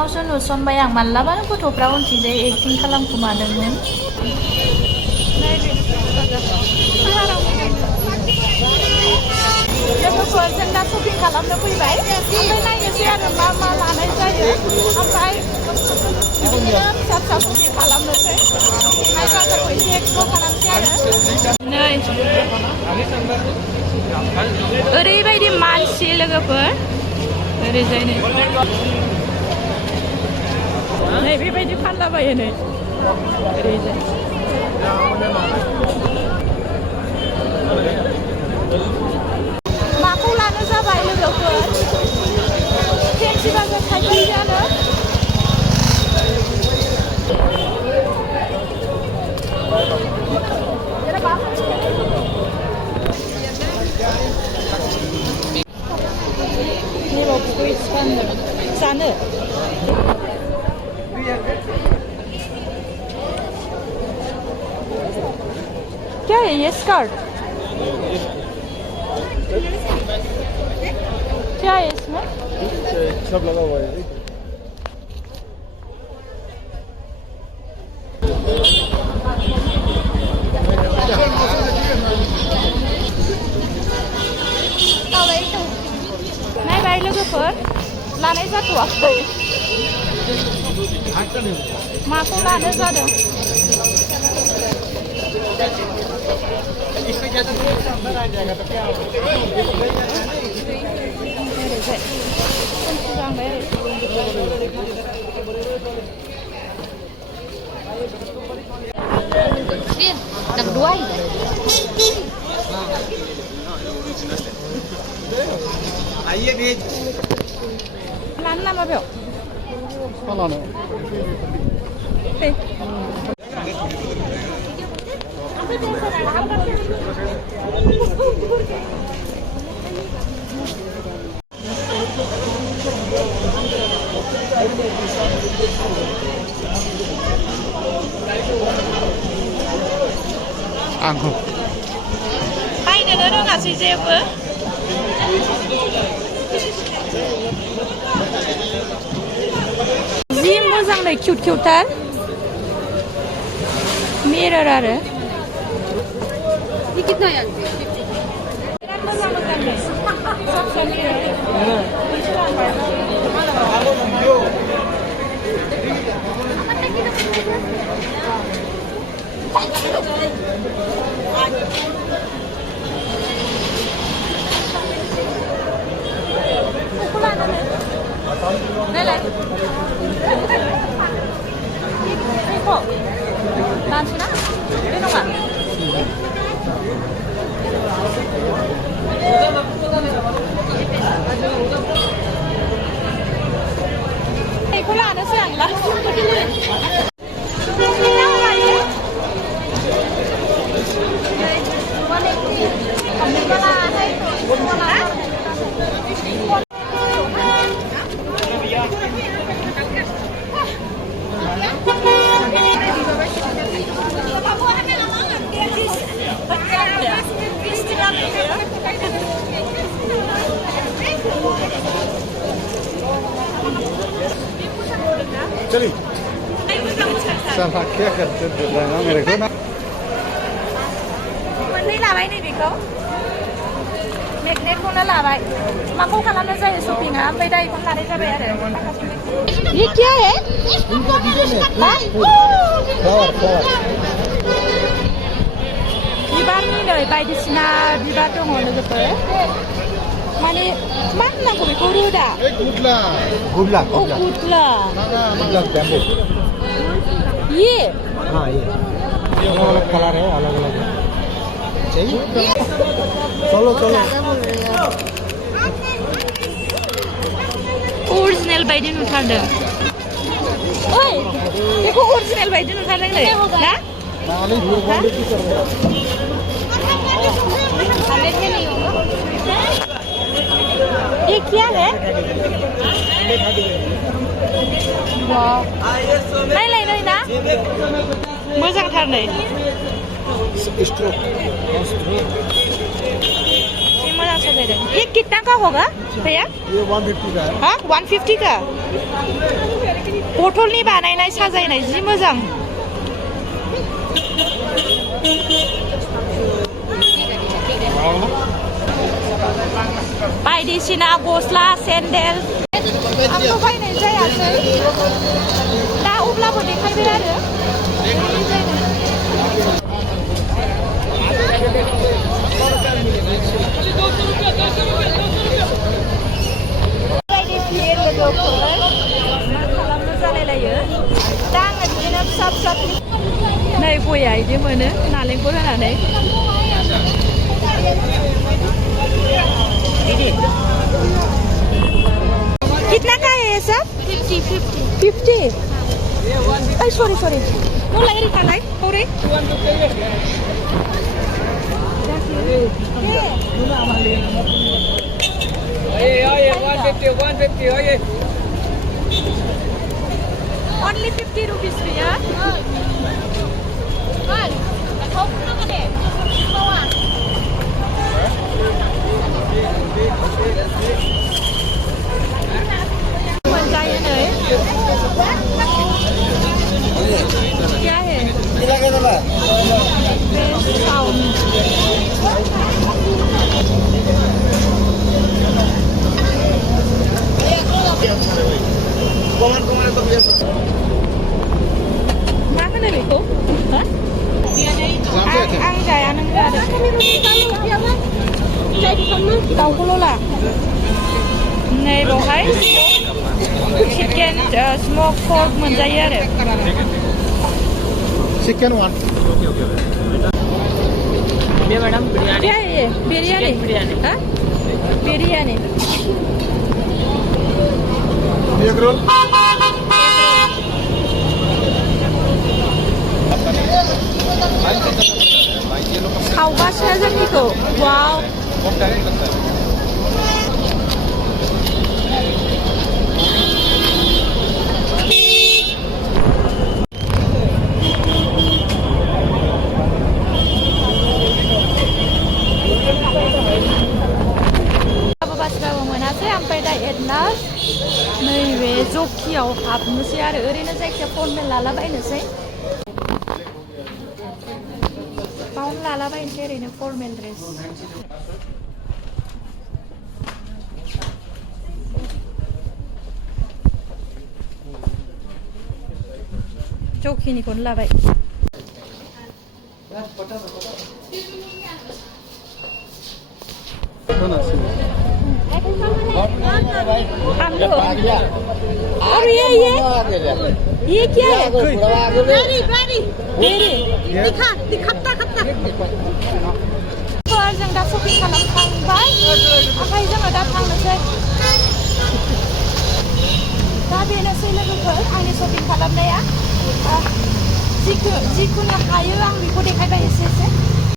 सिगाङावसो नुसनबाय आं मालाबानो गथ'फ्रा उनथिंजाय एक्टिं खालामखुमादोंमोन। लोगोफोर जों दा शपिं खालामनो फैबाय ओमफ्राय नायनोसै आरो मा मा लानाय जायो ओमफ्राय बिदिनो फिसा फिसा शपिं खालामनोसै हाइ बाजारखौ एसे एक्सप्लर खालामसै आरो नै ओरैबायदि मानसि लोगोफोर ओरैजाय नै बेबायदि फानलाबायो नै ओरैजाय माखौ लानो जाबाय लोगोफोर फेन्सि बाजार थाइबायानो जानो क्या है ये स्कर्ट क्या है इसमें सब लगा हुआ है नायबाय लोगोफोर लानाय जाथ'वाखै माखौ लानो जादों kedua आइए भेज लानो नामा बेयाव आंखौ बायनोनो रोङासै जेबो जि मोजां नै किउट किउटथार मिरर आरो बिराद मोजां मोजां नै फिसा फिसा मिरर 이거 많지나? 이놈아. 이걸로 안 했어요, 아닌가? चलिए साफा क्या करते थे ना मेरे को ना मोननै लाबाय नै बेखौ मेगनेटखौनो लाबाय माखौ खालामनो जायो शपिंआ ओमफ्राय दा बेखौनो लानाय जाबाय आरो ये क्या है बिबारनि नै बायदिसिना बिबार दङ लोगोफोर माने मा होननांगौ बेखौ रोदा गुबला ओ गुदला बैम्बू ये हाँ ये अलग अलग कलर है अलग अलग चाहिए चलो चलो ओरिजिनल बायदि नुथारदों ओइ बेखौ ओरिजिनल बायदि नुथारदों नै ना ये क्या है वाव नायलाय नै ना मोजांथार नै स्ट्रोक ये मजा सजायदों ये कितना का होगा भैया ये 150 का है हाँ 150 का बथलनि बानायनाय साजायनाय जि मोजां बायदिसिना गस्ला सेन्देल आंथ' बायनाय जायासै दा अब्लाबो देखायबाय आरो लोगोफोर मा खालामनो जालायलायो दा आङो बिदिनो फिसा फिसा नै गया बिदि मोनो नालेंखर होनानै कितना का है ये सब 50 ay sorry no la grita lai ore Oye, 150, oye. only 50 rupees ya क्या है मा होनो बेखौ आं जाया नों जादों दाउखौल' ला नै बेवहाय चिकेन स्मक पर्क मोनजायो आरो चिकेन वन ये मैडम बिरयानी क्या है ये बिरयानी बिरयानी हाँ बिरयानी एग रोल खावगासिनो जोंनिखौ वाव बासिबाबो मोनासै ओमफ्राय दा एडलास नैबे जकियाव हाबनोसै आरो ओरैनो जायखिया फर्मेल लालाबायनोसै बावनो लालाबायनोसै ओरैनो फर्मेल ड्रेस जकिनिखौनो लाबाय और ये क्या है जों दा शपिं खालामखांबाय ओमफ्राय जोङो दा थांनोसै दा बेनोसै लोगोफोर आंनि शपिं खालामनाया जिखुनु हायो आं बेखौ देखायबाय एसे